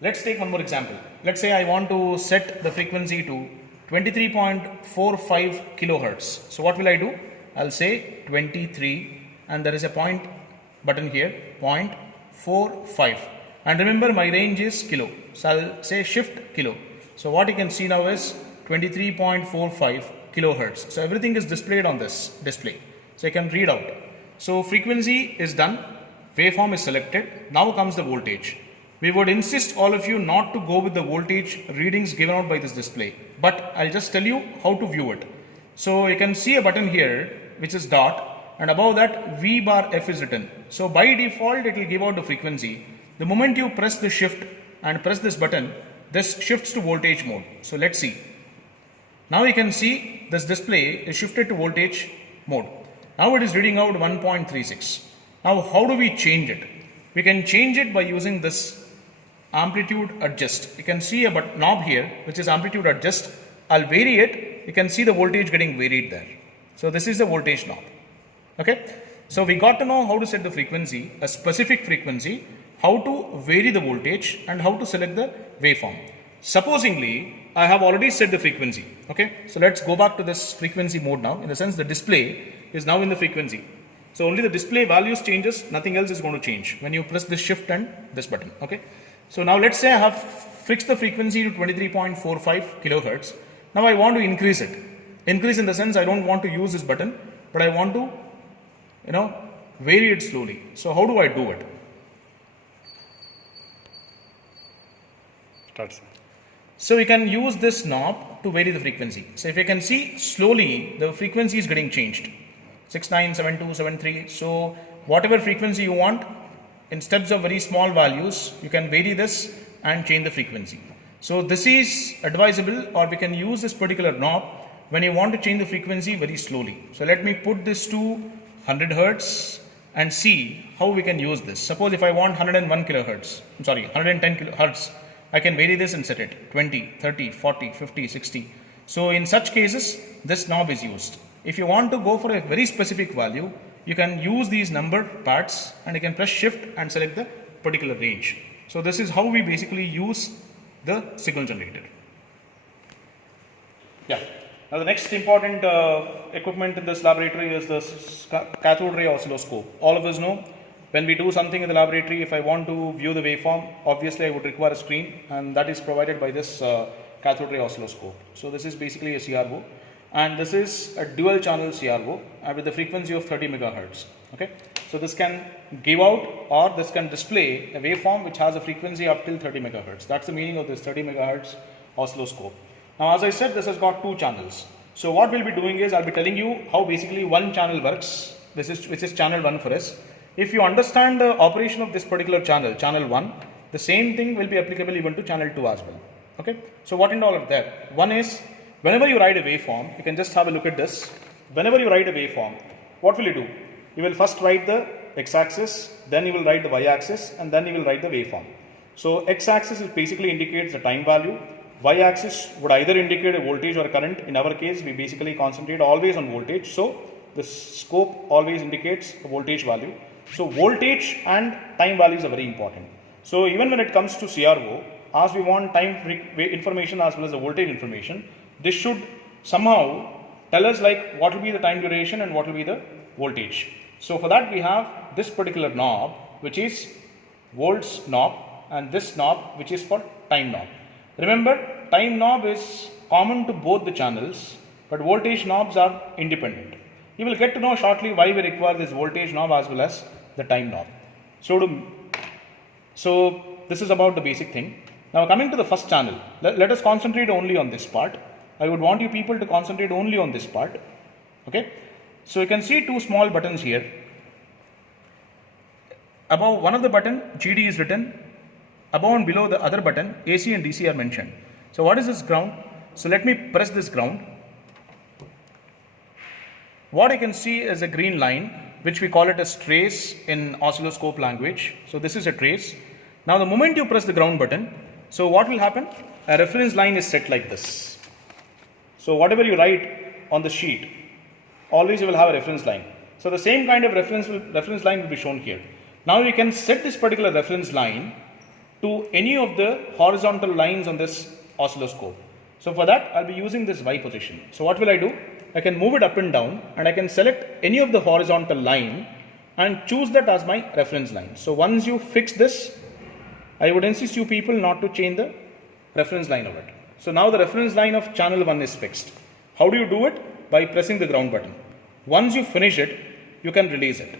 Let's take one more example. Let's say I want to set the frequency to 23.45 kilohertz. So what will I do? I'll say 23 and there is a point button here, 0.45. And remember my range is kilo. So I'll say shift kilo. So what you can see now is 23.45 kilohertz. So everything is displayed on this display. So you can read out. So frequency is done, waveform is selected. Now comes the voltage. We would insist all of you not to go with the voltage readings given out by this display, but I'll just tell you how to view it. So you can see a button here which is dot, and above that V bar F is written. So by default it will give out the frequency. The moment you press the shift and press this button, this shifts to voltage mode. So let's see. Now you can see this display is shifted to voltage mode. Now it is reading out 1.36. Now how do we change it? We can change it by using this amplitude adjust. You can see a knob here which is amplitude adjust. I'll vary it. You can see the voltage getting varied there. So this is the voltage knob. Okay. So we got to know how to set the frequency, a specific frequency, how to vary the voltage and how to select the waveform. Supposingly, I have already set the frequency. Okay. So let's go back to this frequency mode now. In the sense the display is now in the frequency. So only the display values changes, nothing else is going to change when you press this shift and this button. Okay. So now let's say I have fixed the frequency to 23.45 kilohertz. Now I want to increase it. Increase in the sense I don't want to use this button, but I want to, vary it slowly. So how do I do it? So we can use this knob to vary the frequency. So if you can see slowly the frequency is getting changed. 69, 72, 73. So whatever frequency you want, in steps of very small values, you can vary this and change the frequency. So this is advisable, or we can use this particular knob when you want to change the frequency very slowly. So let me put this to 100 Hertz and see how we can use this. Suppose if I want 101 kilohertz, 110 kilohertz, I can vary this and set it 20, 30, 40, 50, 60. So in such cases, this knob is used. If you want to go for a very specific value, you can use these number pads and you can press shift and select the particular range. So this is how we basically use the signal generator. Yeah. Now the next important equipment in this laboratory is the cathode ray oscilloscope. All of us know when we do something in the laboratory, if I want to view the waveform, obviously I would require a screen, and that is provided by this cathode ray oscilloscope. So this is basically a CRO. And this is a dual channel CRO with a frequency of 30 megahertz. Okay, so this can give out or this can display a waveform which has a frequency up till 30 megahertz. That's the meaning of this 30 megahertz oscilloscope. Now, as I said, this has got two channels. So what we'll be doing is I'll be telling you how basically one channel works. Which is channel 1 for us. If you understand the operation of this particular channel, channel 1, the same thing will be applicable even to channel 2 as well. Okay, so what in all of that? One is, whenever you write a waveform, you can just have a look at this. Whenever you write a waveform, what will you do? You will first write the x-axis, then you will write the y-axis, and then you will write the waveform. So x-axis is basically indicates the time value. Y-axis would either indicate a voltage or a current. In our case, we basically concentrate always on voltage. So the scope always indicates a voltage value. So voltage and time values are very important. So even when it comes to CRO, as we want time information as well as the voltage information, this should somehow tell us like what will be the time duration and what will be the voltage. So for that we have this particular knob which is volts knob and this knob which is for time knob. Remember, time knob is common to both the channels, but voltage knobs are independent. You will get to know shortly why we require this voltage knob as well as the time knob. So this is about the basic thing. Now coming to the first channel, let us concentrate only on this part. I would want you people to concentrate only on this part. Okay. So you can see two small buttons here. Above one of the button, GD is written. Above and below the other button, AC and DC are mentioned. So what is this ground? So let me press this ground. What I can see is a green line, which we call it as trace in oscilloscope language. So this is a trace. Now the moment you press the ground button, so what will happen? A reference line is set like this. So whatever you write on the sheet, always you will have a reference line. So the same kind of reference line will be shown here. Now you can set this particular reference line to any of the horizontal lines on this oscilloscope. So for that, I'll be using this Y position. So what will I do? I can move it up and down, and I can select any of the horizontal line and choose that as my reference line. So once you fix this, I would insist you people not to change the reference line of it. So now the reference line of channel 1 is fixed. How do you do it? By pressing the ground button. Once you finish it, you can release it.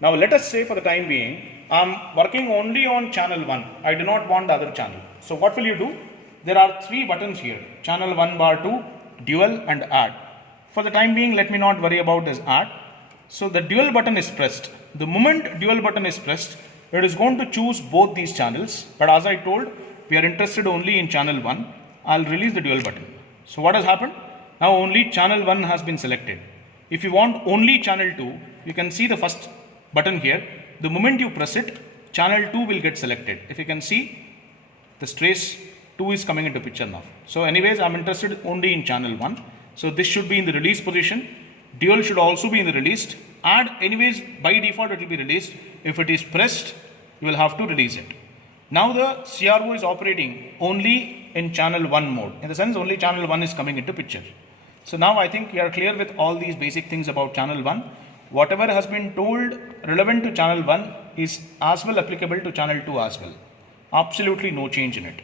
Now let us say for the time being, I'm working only on channel 1. I do not want the other channel. So what will you do? There are 3 buttons here, channel 1 bar 2, dual and add. For the time being, let me not worry about this add. So the dual button is pressed. The moment dual button is pressed, it is going to choose both these channels. But as I told, we are interested only in channel 1. I'll release the dual button. So what has happened? Now only channel 1 has been selected. If you want only channel 2, you can see the first button here. The moment you press it, channel 2 will get selected. If you can see, the trace 2 is coming into picture now. So anyways, I'm interested only in channel 1. So this should be in the release position. Dual should also be in the released. Add, anyways, by default it will be released. If it is pressed, you will have to release it. Now the CRO is operating only in channel 1 mode. In the sense, only channel 1 is coming into picture. So now I think you are clear with all these basic things about channel 1. Whatever has been told relevant to channel 1 is as well applicable to channel 2 as well. Absolutely no change in it.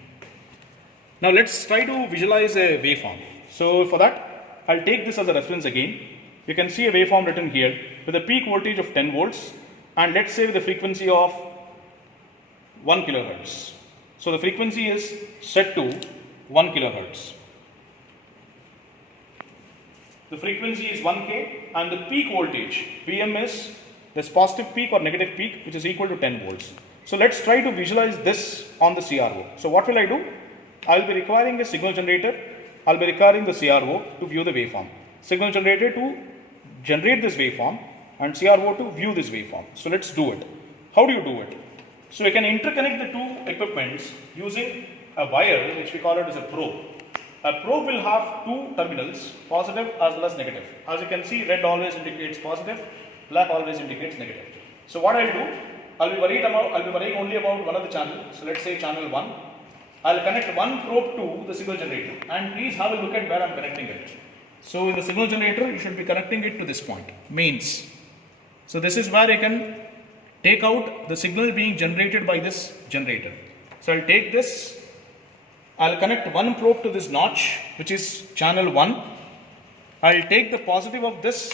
Now let's try to visualize a waveform. So for that, I'll take this as a reference again. You can see a waveform written here with a peak voltage of 10 volts and let's say with a frequency of 1 kilohertz. So the frequency is set to 1 kilohertz. The frequency is 1K and the peak voltage Vm is this positive peak or negative peak, which is equal to 10 volts. So let's try to visualize this on the CRO. So what will I do? I'll be requiring a signal generator. I'll be requiring the CRO to view the waveform. Signal generator to generate this waveform and CRO to view this waveform. So let's do it. How do you do it? So we can interconnect the two equipments using a wire, which we call it as a probe. A probe will have two terminals, positive as well as negative. As you can see, red always indicates positive, black always indicates negative. So what I'll do, I'll be worrying only about one of the channels. So let's say channel 1. I'll connect one probe to the signal generator and please have a look at where I'm connecting it. So in the signal generator, you should be connecting it to this point, mains. So this is where I can take out the signal being generated by this generator. So I'll take this, I'll connect one probe to this notch, which is channel 1. I'll take the positive of this,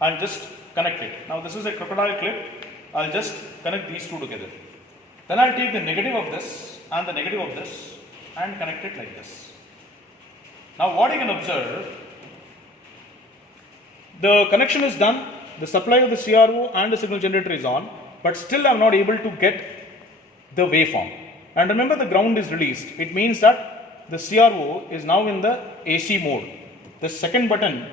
and just connect it. Now this is a crocodile clip, I'll just connect these two together. Then I'll take the negative of this and the negative of this and connect it like this. Now what you can observe, the connection is done, the supply of the CRO and the signal generator is on, but still I'm not able to get the waveform. And remember, the ground is released. It means that the CRO is now in the AC mode. The second button,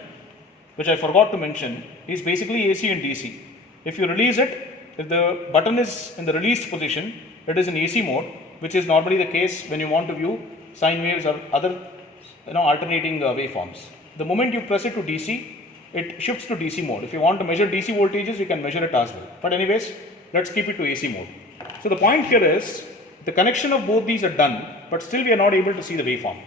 which I forgot to mention, is basically AC and DC. If you release it, if the button is in the released position, it is in AC mode, which is normally the case when you want to view sine waves or other alternating waveforms. The moment you press it to DC, it shifts to DC mode. If you want to measure DC voltages, you can measure it as well. But anyways, let's keep it to AC mode. So the point here is, the connection of both these are done, but still we are not able to see the waveform.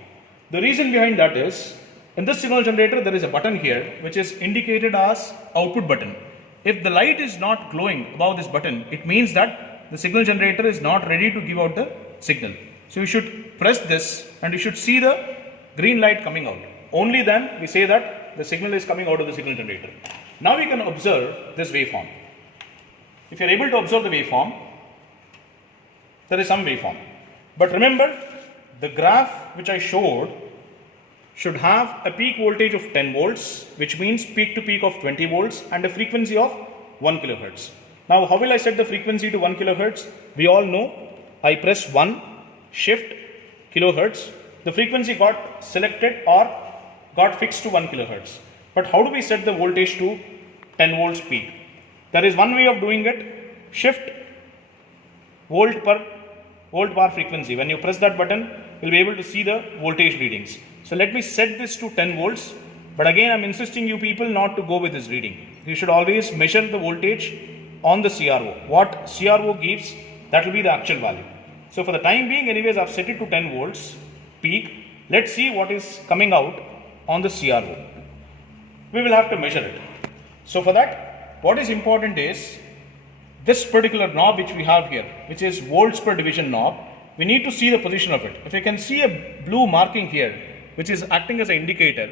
The reason behind that is, in this signal generator, there is a button here, which is indicated as output button. If the light is not glowing above this button, it means that the signal generator is not ready to give out the signal. So you should press this and you should see the green light coming out. Only then we say that the signal is coming out of the signal generator. Now we can observe this waveform. If you are able to observe the waveform, there is some waveform. But remember, the graph which I showed should have a peak voltage of 10 volts, which means peak to peak of 20 volts and a frequency of 1 kilohertz. Now, how will I set the frequency to 1 kilohertz? We all know, I press 1, shift, kilohertz. The frequency got selected or got fixed to 1 kilohertz. But how do we set the voltage to 10 volts peak? There is one way of doing it. Shift volt bar frequency. When you press that button, you'll be able to see the voltage readings. So let me set this to 10 volts. But again, I'm insisting you people not to go with this reading. You should always measure the voltage on the CRO. What CRO gives, that will be the actual value. So for the time being, anyways, I've set it to 10 volts peak. Let's see what is coming out on the CRO. We will have to measure it. So for that, what is important is this particular knob which we have here, which is volts per division knob. We need to see the position of it. If you can see a blue marking here, which is acting as an indicator,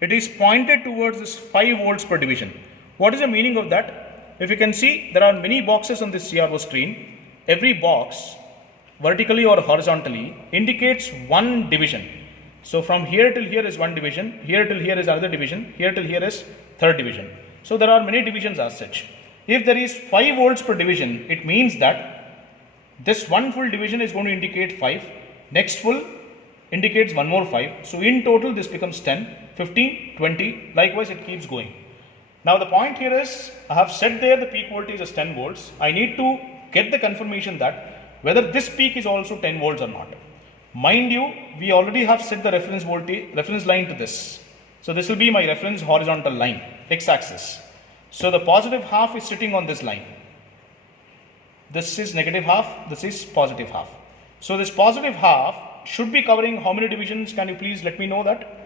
it is pointed towards this 5 volts per division. What is the meaning of that? If you can see, there are many boxes on this CRO screen. Every box, vertically or horizontally, indicates one division. So from here till here is one division, here till here is another division, here till here is third division. So there are many divisions as such. If there is 5 volts per division, it means that this one full division is going to indicate 5, next full indicates one more 5. So in total this becomes 10, 15, 20, likewise it keeps going. Now the point here is, I have set there the peak voltage as 10 volts. I need to get the confirmation that whether this peak is also 10 volts or not. Mind you, we already have set the reference voltage, reference line to this. So this will be my reference horizontal line, x-axis. So the positive half is sitting on this line. This is negative half, this is positive half. So this positive half should be covering how many divisions? Can you please let me know that?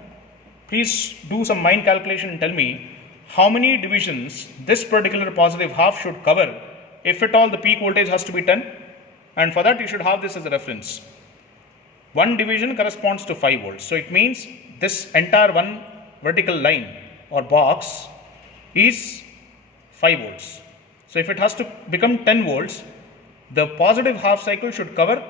Please do some mind calculation and tell me how many divisions this particular positive half should cover if at all the peak voltage has to be 10. And for that you should have this as a reference. One division corresponds to 5 volts. So it means this entire one vertical line or box is 5 volts. So if it has to become 10 volts, the positive half cycle should cover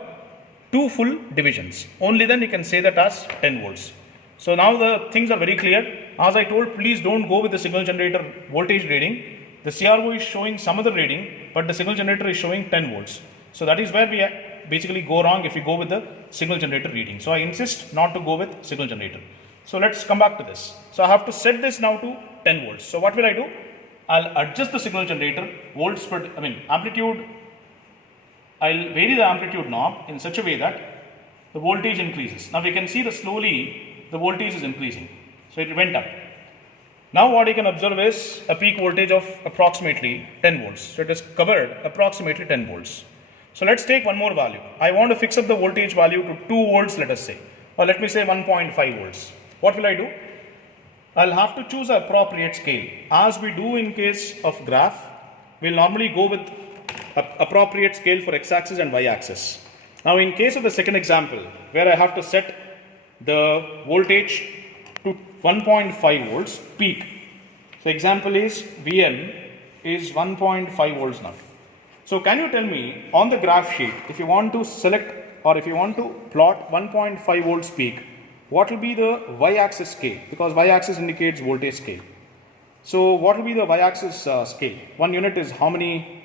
2 full divisions. Only then you can say that as 10 volts. So now the things are very clear. As I told, please don't go with the signal generator voltage reading. The CRO is showing some other reading, but the signal generator is showing 10 volts. So that is where we basically go wrong if you go with the signal generator reading. So I insist not to go with signal generator. So let's come back to this. So I have to set this now to 10 volts. So what will I do? I'll adjust the signal generator volts per, amplitude. I'll vary the amplitude knob in such a way that the voltage increases. Now we can see that slowly the voltage is increasing. So it went up. Now what you can observe is a peak voltage of approximately 10 volts. So it is covered approximately 10 volts. So let's take one more value. I want to fix up the voltage value to 2 volts, let us say, or let me say 1.5 volts. What will I do? I'll have to choose an appropriate scale. As we do in case of graph, we'll normally go with an appropriate scale for x-axis and y-axis. Now in case of the second example, where I have to set the voltage to 1.5 volts peak. So example is VM is 1.5 volts now. So can you tell me on the graph sheet, if you want to select or if you want to plot 1.5 volts peak, what will be the y-axis scale? Because y-axis indicates voltage scale. So what will be the y-axis scale? 1 unit is how many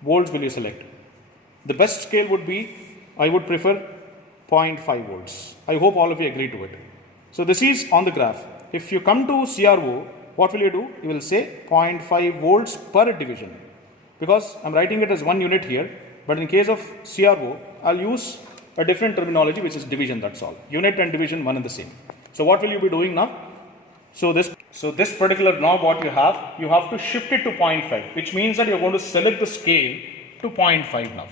volts will you select? The best scale would be, I would prefer 0.5 volts. I hope all of you agree to it. So this is on the graph. If you come to CRO, what will you do? You will say 0.5 volts per division. Because I'm writing it as 1 unit here, but in case of CRO, I'll use a different terminology, which is division, that's all. Unit and division, one and the same. So what will you be doing now? So this particular knob what you have to shift it to 0.5, which means that you're going to select the scale to 0.5 now.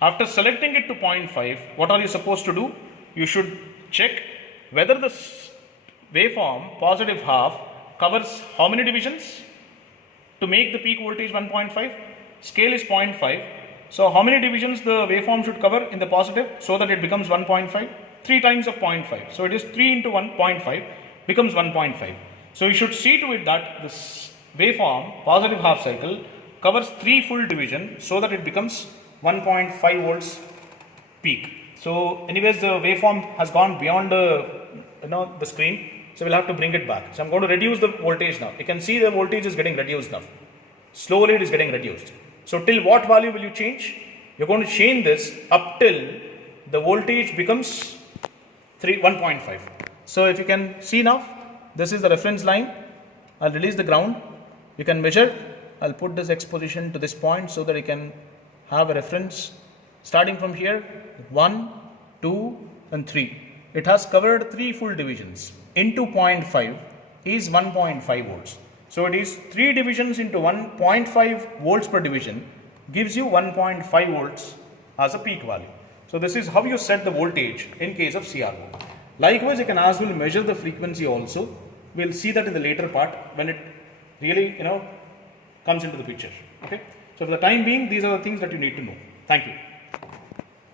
After selecting it to 0.5, what are you supposed to do? You should check whether the waveform, positive half, covers how many divisions? To make the peak voltage 1.5, scale is 0.5. So how many divisions the waveform should cover in the positive so that it becomes 1.5? 3 times of 0.5. So it is 3 into 1.5 becomes 1.5. So you should see to it that this waveform, positive half cycle, covers 3 full division so that it becomes 1.5 volts peak. So anyways, the waveform has gone beyond the screen. So we'll have to bring it back. So I'm going to reduce the voltage now. You can see the voltage is getting reduced now. Slowly it is getting reduced. So till what value will you change? You're going to change this up till the voltage becomes 1.5. So if you can see now, this is the reference line. I'll release the ground. You can measure. I'll put this X position to this point so that you can have a reference. Starting from here, 1, 2 and 3. It has covered 3 full divisions. Into 0.5 is 1.5 volts. So it is 3 divisions into 1.5 volts per division gives you 1.5 volts as a peak value. So this is how you set the voltage in case of CRO. Likewise, you can as well measure the frequency also. We'll see that in the later part when it really comes into the picture. Okay. So for the time being, these are the things that you need to know. Thank you.